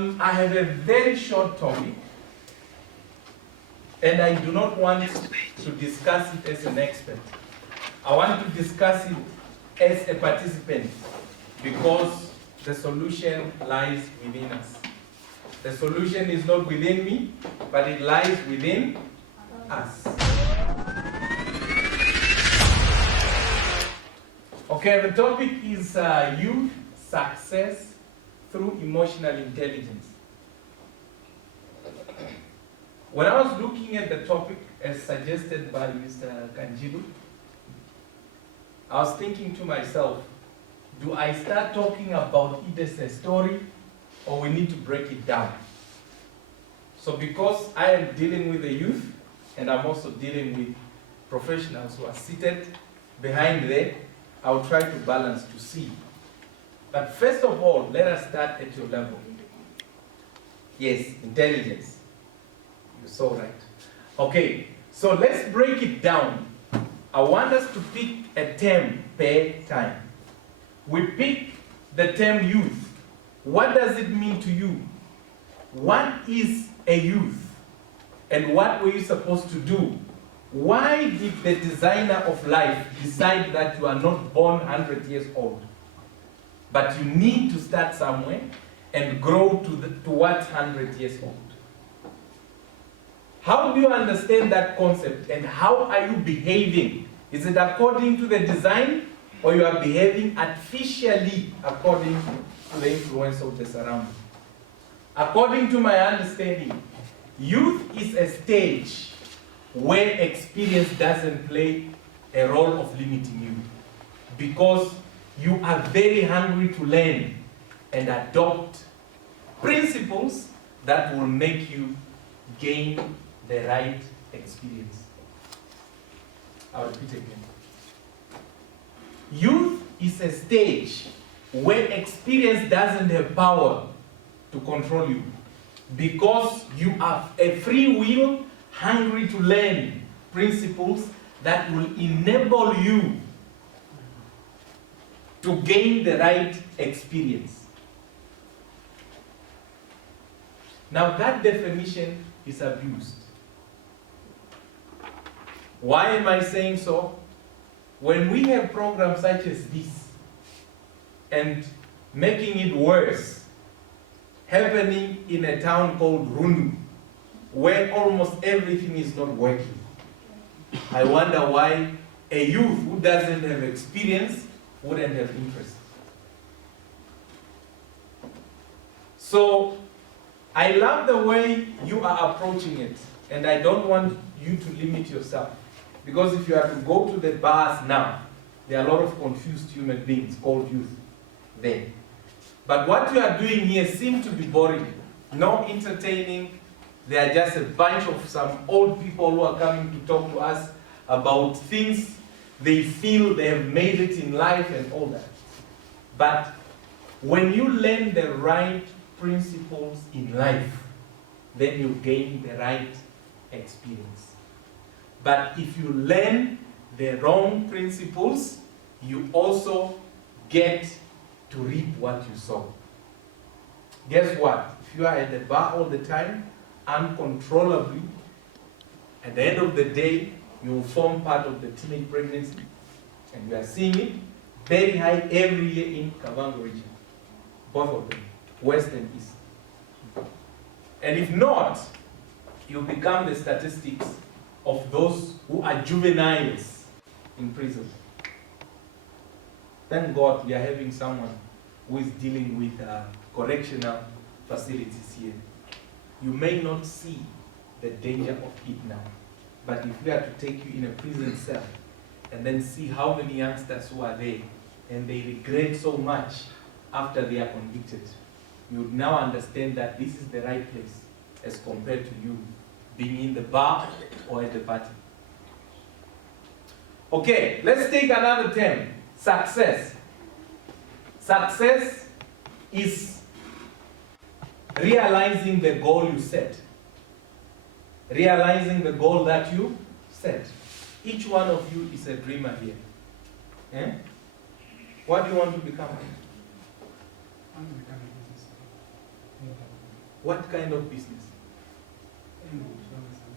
I have a very short topic, and I do not want to discuss it as an expert. I want to discuss it as a participant because the solution lies within us. The solution is not within me, but it lies within us. Okay, the topic is youth success through emotional intelligence. When I was looking at the topic as suggested by Mr. Kanjilu, I was thinking to myself, do I start talking about it as a story, or we need to break it down? So because I am dealing with the youth, and I'm also dealing with professionals who are seated behind there, I'll try to balance to see. But first of all, let us start at your level. Yes, intelligence. You're so right. Okay, so let's break it down. I want us to pick a term per time. We pick the term youth. What does it mean to you? What is a youth? And what were you supposed to do? Why did the designer of life decide that you are not born 100 years old? But you need to start somewhere and grow towards 100 years old. How do you understand that concept, and how are you behaving? Is it according to the design, or you are behaving artificially according to the influence of the surrounding? According to my understanding, youth is a stage where experience doesn't play a role of limiting you, because you are very hungry to learn and adopt principles that will make you gain the right experience. I'll repeat again. Youth is a stage where experience doesn't have power to control you, because you have a free will, hungry to learn principles that will enable you to gain the right experience. Now that definition is abused. Why am I saying so? When we have programs such as this, and making it worse, happening in a town called Rundu, where almost everything is not working, I wonder why a youth who doesn't have experience wouldn't have interest. So I love the way you are approaching it, and I don't want you to limit yourself, because if you are to go to the bars now, there are a lot of confused human beings called youth there. But what you are doing here seems to be boring, no entertaining. They are just a bunch of some old people who are coming to talk to us about things they feel they have made it in life and all that. But when you learn the right principles in life, then you gain the right experience. But if you learn the wrong principles, you also get to reap what you sow. Guess what? If you are at the bar all the time, uncontrollably, at the end of the day, you will form part of the teenage pregnancy. And we are seeing it very high every year in Kavango region. Both of them, West and East. And if not, you become the statistics of those who are juveniles in prison. Thank God we are having someone who is dealing with correctional facilities here. You may not see the danger of it now, but if we are to take you in a prison cell and then see how many youngsters who are there and they regret so much after they are convicted, you would now understand that this is the right place as compared to you being in the bar or at the party. Okay, let's take another term, success. Success is realizing the goal you set. Realizing the goal that you set. Each one of you is a dreamer here. Eh? What do you want to become? I'm becoming a business. What kind of business?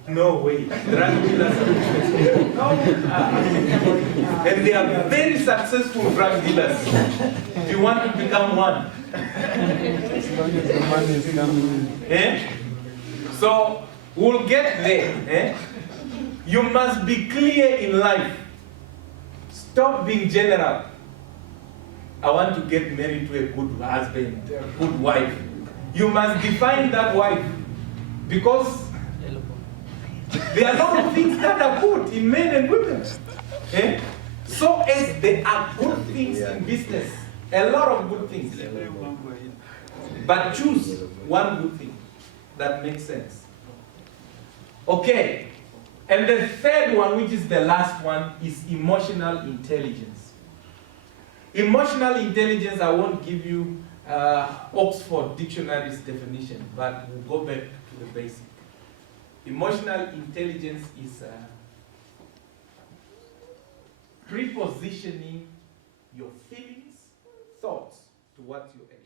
No way. Drug dealers are business people. No. And they are very successful drug dealers. Do you want to become one? As long as the money is coming in. Eh? So, we'll get there. Eh? You must be clear in life. Stop being general. I want to get married to a good husband, a good wife. You must define that wife. Because there are a lot of things that are good in men and women. Eh? So as there are good things in business, a lot of good things. But choose one good thing that makes sense. Okay. And the third one, which is the last one, is emotional intelligence. Emotional intelligence, I won't give you Oxford Dictionary's definition, but we'll go back to the basic. Emotional intelligence is prepositioning your feelings, thoughts to what you expect.